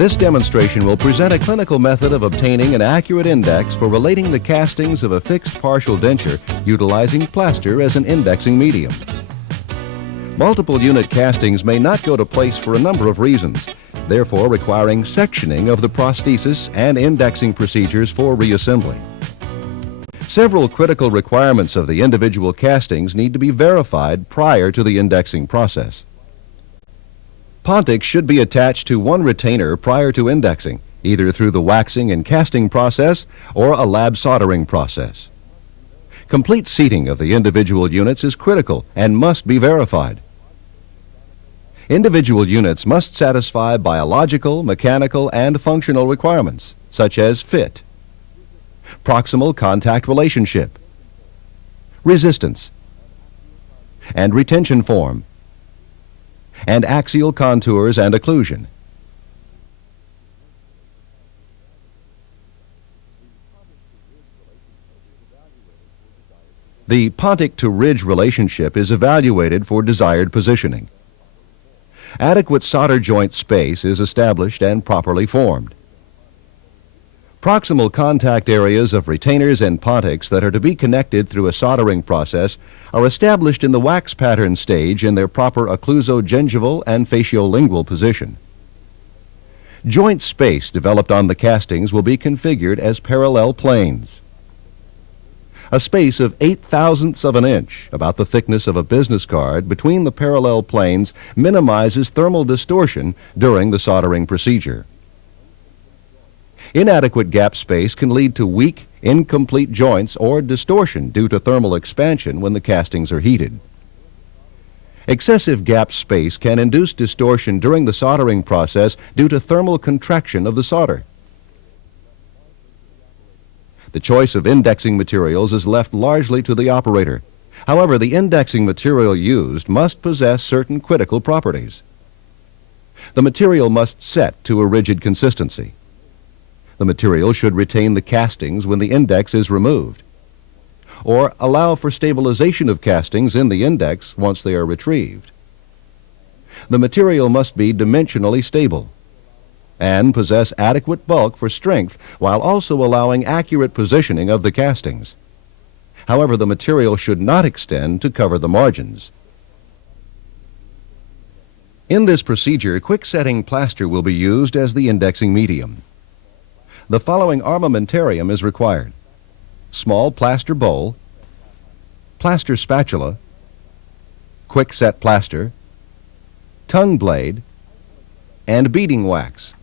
This demonstration will present a clinical method of obtaining an accurate index for relating the castings of a fixed partial denture utilizing plaster as an indexing medium. Multiple unit castings may not go to place for a number of reasons, therefore requiring sectioning of the prosthesis and indexing procedures for reassembly. Several critical requirements of the individual castings need to be verified prior to the indexing process. Pontics should be attached to one retainer prior to indexing, either through the waxing and casting process or a lab soldering process. Complete seating of the individual units is critical and must be verified. Individual units must satisfy biological, mechanical, and functional requirements, such as fit, proximal contact relationship, resistance, and retention form, and axial contours and occlusion. The pontic to ridge relationship is evaluated for desired positioning. Adequate solder joint space is established and properly formed. Proximal contact areas of retainers and pontics that are to be connected through a soldering process are established in the wax pattern stage in their proper occlusogingival and faciolingual position. Joint space developed on the castings will be configured as parallel planes. A space of 0.08 of an inch, about the thickness of a business card, between the parallel planes minimizes thermal distortion during the soldering procedure. Inadequate gap space can lead to weak, incomplete joints or distortion due to thermal expansion when the castings are heated. Excessive gap space can induce distortion during the soldering process due to thermal contraction of the solder. The choice of indexing materials is left largely to the operator. However, the indexing material used must possess certain critical properties. The material must set to a rigid consistency. The material should retain the castings when the index is removed, or allow for stabilization of castings in the index once they are retrieved. The material must be dimensionally stable and possess adequate bulk for strength while also allowing accurate positioning of the castings. However, the material should not extend to cover the margins. In this procedure, quick-setting plaster will be used as the indexing medium. The following armamentarium is required: small plaster bowl, plaster spatula, quick-set plaster, tongue blade, and beading wax.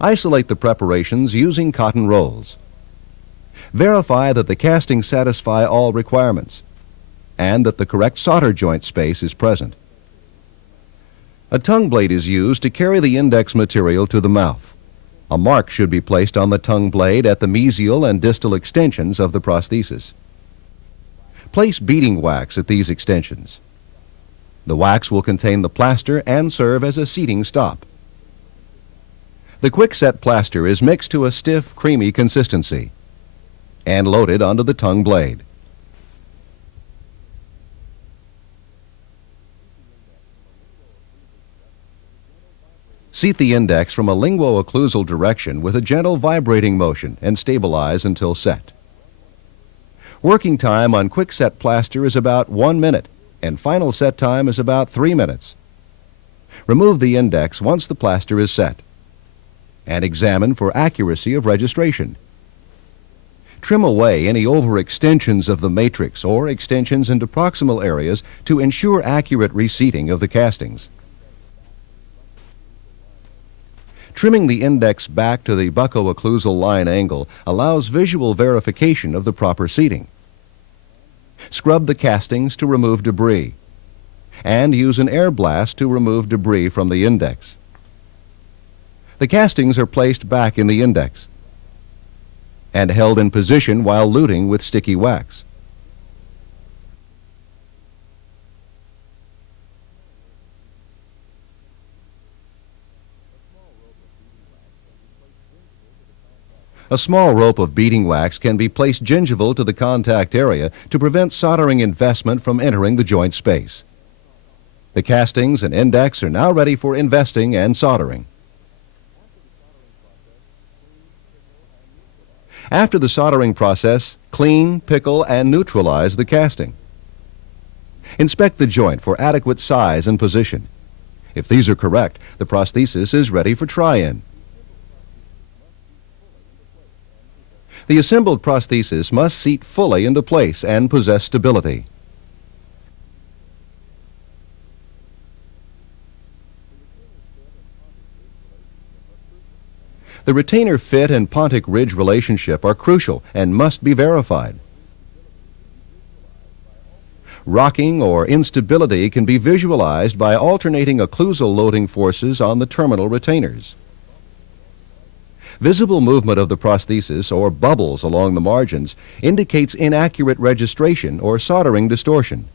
Isolate the preparations using cotton rolls. Verify that the castings satisfy all requirements and that the correct solder joint space is present. A tongue blade is used to carry the index material to the mouth. A mark should be placed on the tongue blade at the mesial and distal extensions of the prosthesis. Place beading wax at these extensions. The wax will contain the plaster and serve as a seating stop. The quick-set plaster is mixed to a stiff, creamy consistency and loaded onto the tongue blade. Seat the index from a linguo-occlusal direction with a gentle vibrating motion and stabilize until set. Working time on quick-set plaster is about 1 minute, and final set time is about 3 minutes. Remove the index once the plaster is set and examine for accuracy of registration. Trim away any overextensions of the matrix or extensions into proximal areas to ensure accurate reseating of the castings. Trimming the index back to the bucco-occlusal line angle allows visual verification of the proper seating. Scrub the castings to remove debris, and use an air blast to remove debris from the index. The castings are placed back in the index and held in position while luting with sticky wax. A small rope of beading wax can be placed gingival to the contact area to prevent soldering investment from entering the joint space. The castings and index are now ready for investing and soldering. After the soldering process, clean, pickle, and neutralize the casting. Inspect the joint for adequate size and position. If these are correct, the prosthesis is ready for try-in. The assembled prosthesis must seat fully into place and possess stability. The retainer fit and pontic ridge relationship are crucial and must be verified. Rocking or instability can be visualized by alternating occlusal loading forces on the terminal retainers. Visible movement of the prosthesis or bubbles along the margins indicates inaccurate registration or soldering distortion.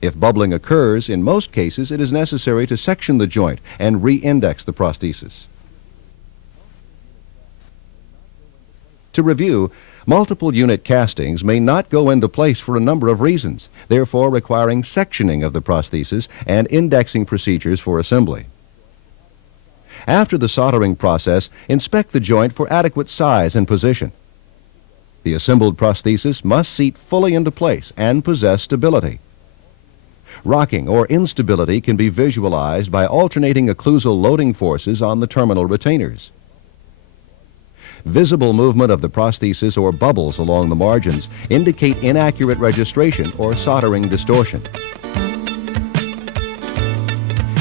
If bubbling occurs, in most cases it is necessary to section the joint and re-index the prosthesis. To review, multiple unit castings may not go into place for a number of reasons, therefore requiring sectioning of the prosthesis and indexing procedures for assembly. After the soldering process, inspect the joint for adequate size and position. The assembled prosthesis must seat fully into place and possess stability. Rocking or instability can be visualized by alternating occlusal loading forces on the terminal retainers. Visible movement of the prosthesis or bubbles along the margins indicate inaccurate registration or soldering distortion.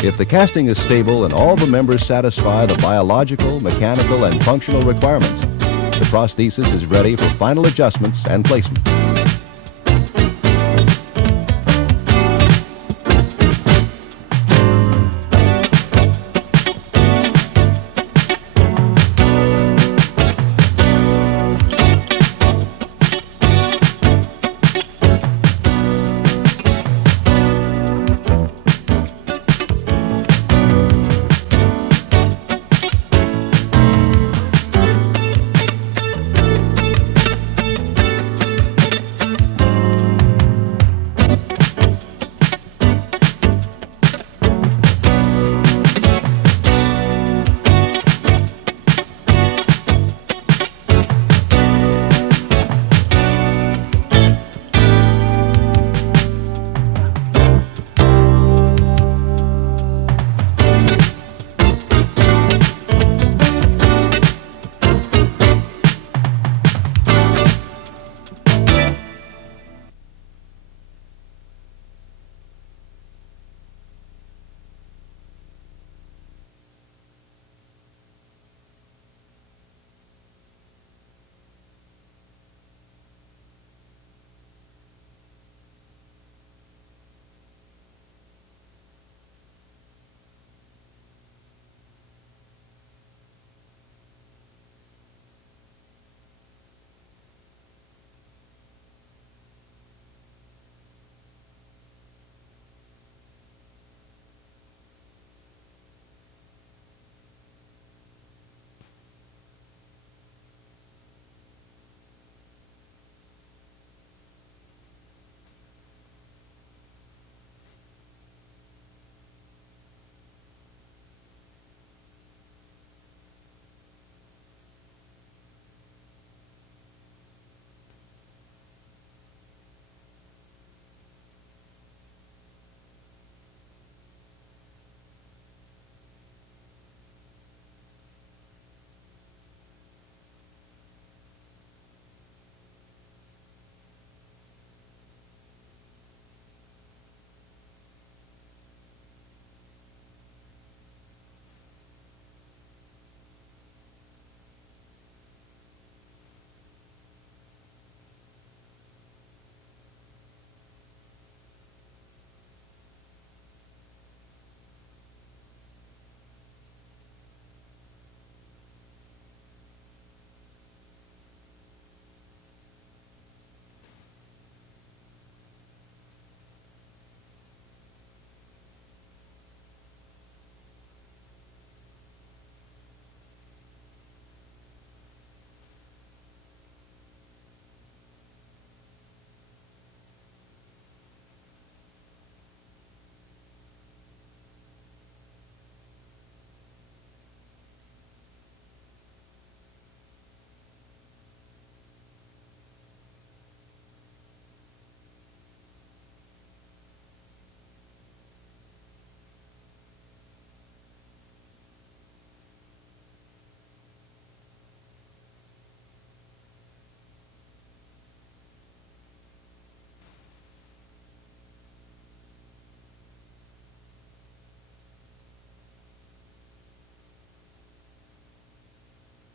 If the casting is stable and all the members satisfy the biological, mechanical, and functional requirements, the prosthesis is ready for final adjustments and placement.